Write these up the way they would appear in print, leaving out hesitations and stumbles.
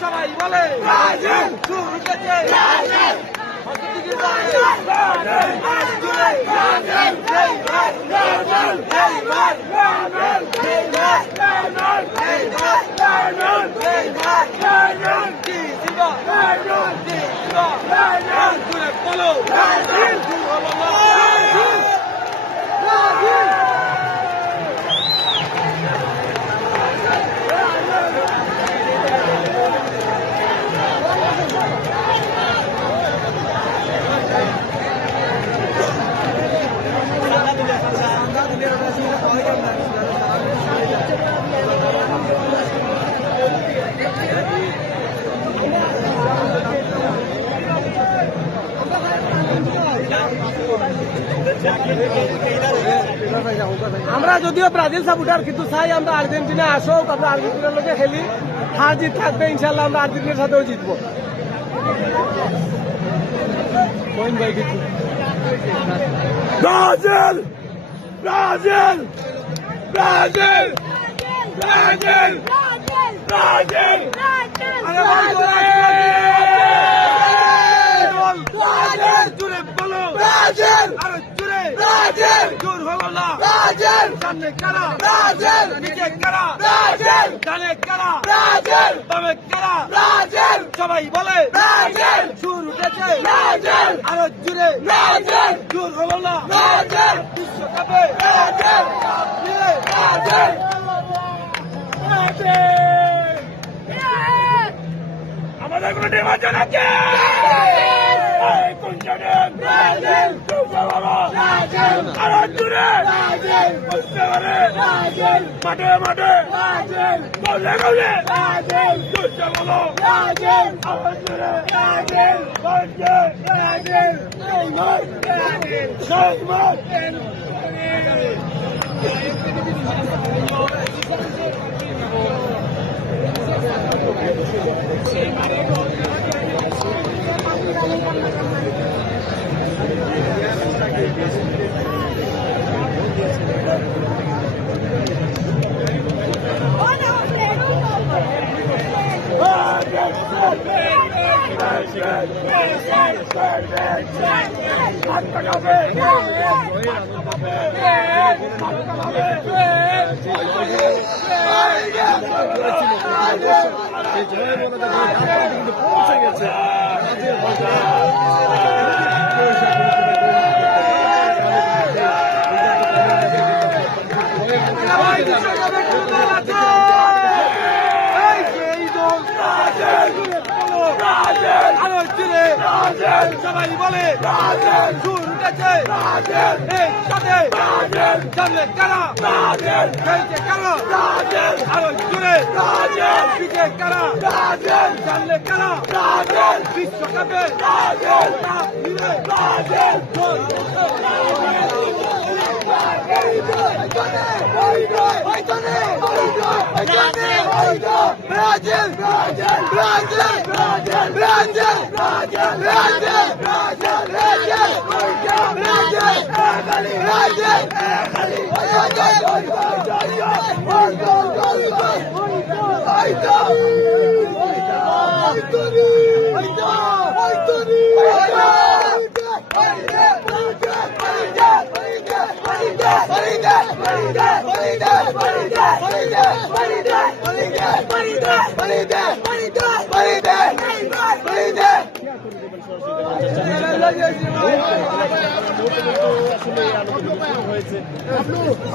সবাই বলে আমরা যদিও ব্রাজিল সাপোর্টার কিন্তু চাই আমরা আর্জেন্টিনা আসুক, আমরা আর্জেন্টিনার লোকে খেলি, হার জিত থাকবে ইনশাল্লাহ, আমরা আর্জেন্টিনার সাথেও জিতবো। Brazil Brazil Brazil Brazil Brazil জুড়ে বলো ব্রাজিল, আরো জুড়ে ব্রাজিল, জোর হলো না ব্রাজিল, সামনে কারা ব্রাজিল, নিচে কারা ব্রাজিল, ডানে কারা ব্রাজিল, বামে কারা ব্রাজিল, সবাই বলে ব্রাজিল, সুর উঠেছে ব্রাজিল, আরো জুড়ে ব্রাজিল, জোর হলো না ব্রাজিল, বিশ্বকাপে ব্রাজিল, ব্রাজিল আমাদের কোনো নির্বাচন আছে? মাঠে মাঠে গলে গলে বলো পৌঁছে গেছে। সবাই বলে জিতেছে এই সাথে জানলে কারা খেলছে কারা আরো জোরে পিছে কারা জানলে কারা বিশ্বকাপে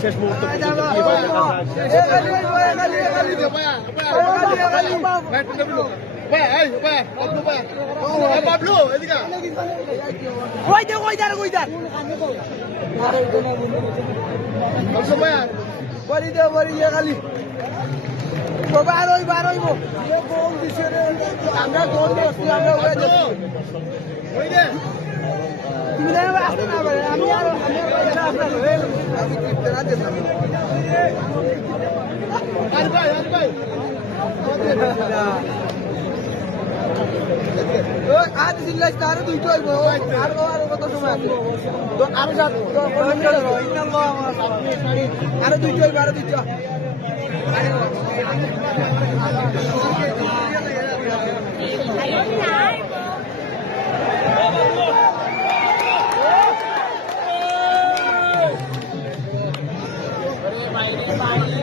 শেষ মুহূর্তে আমরা তুমি আসতে না পারে আমি আর আজ জিল্লা আরো দুইটা হইব আরো কত সময় আছে আরো দুইটা হইব আরো দুইটা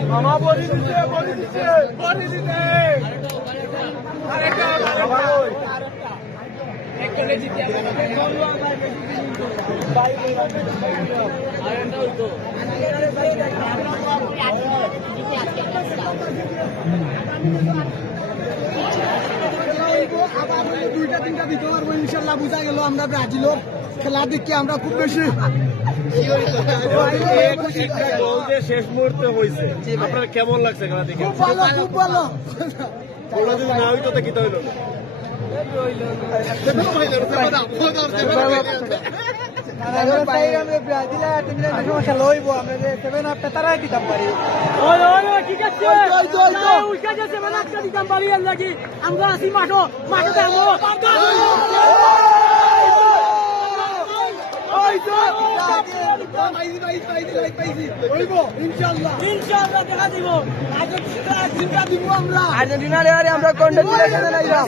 মামা বলি দিতে আরেকটা একজনে জিতে দুইটা তিনটা দিতে পারবো ইনশাল্লাহ বুঝা গেল আমরা ব্রাজিলের খেলা দেখি আমরা খুব বেশি শেষ মুহূর্তে হয়েছে আপনার কেমন লাগছে খেলা দেখে? খুব ভালো খুব ভালো গোলটা যদি না হইতো তো কি হইলো? আমরা আছি মাঠো মাঠে আর্জেন্টিনার এবারে আমরা কন্ডিশনে নাইলাম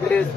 প্লিজ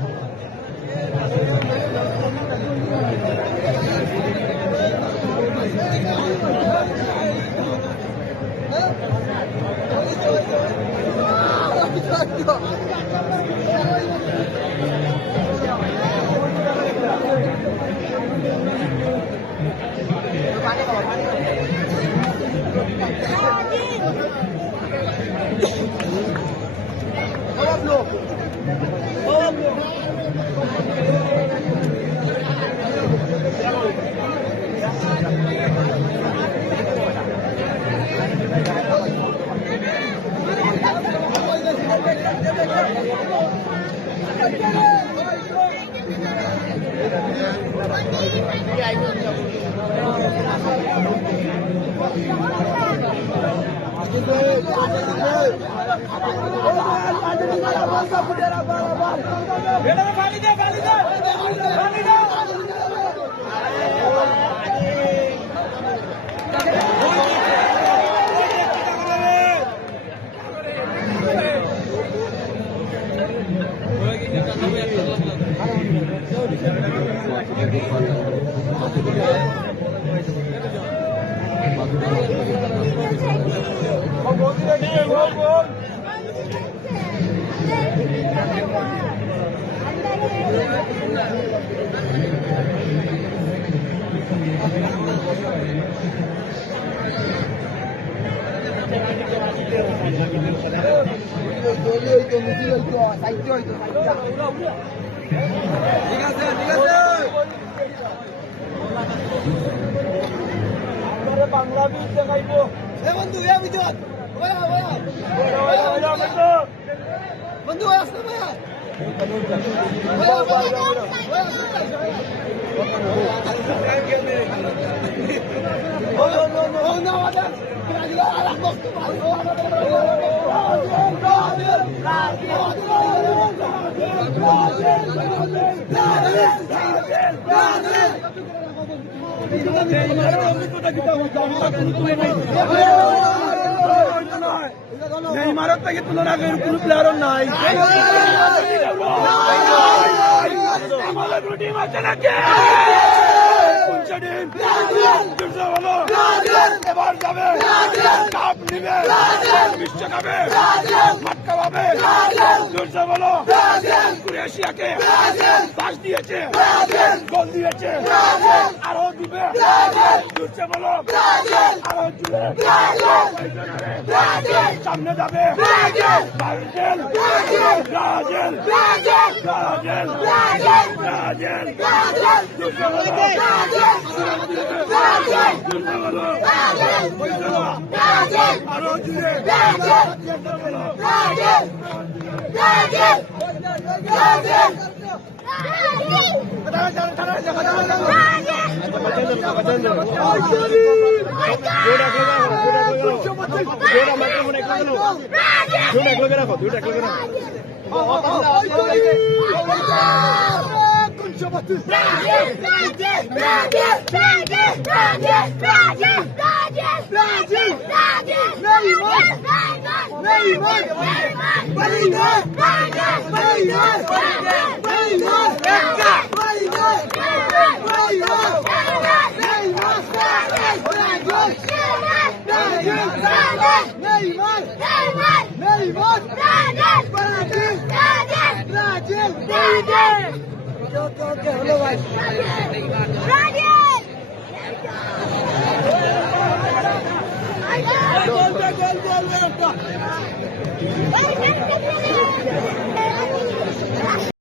বাংলা বীজ দেখাইব বন্ধু বন্ধু আসলে ভাইয়া নেইমারের থেকে তুলনা করে কোন প্লেয়ার নাই আমাদের টিম আছে নাকি এবার যাবে কাপ নিবে বিশ্বকাপে মাটকা পাবে জোরসে বলো ক্রোয়েশিয়াকে পাস দিয়েছে গোল দিয়েছে আরো দিবে জোরসে বলো আরো জুড়ে সামনে যাবে ব্রাজিল ব্রাজিল ব্রাজিল ব্রাজিল জোরসে বলো আরো জুড়ে Gol!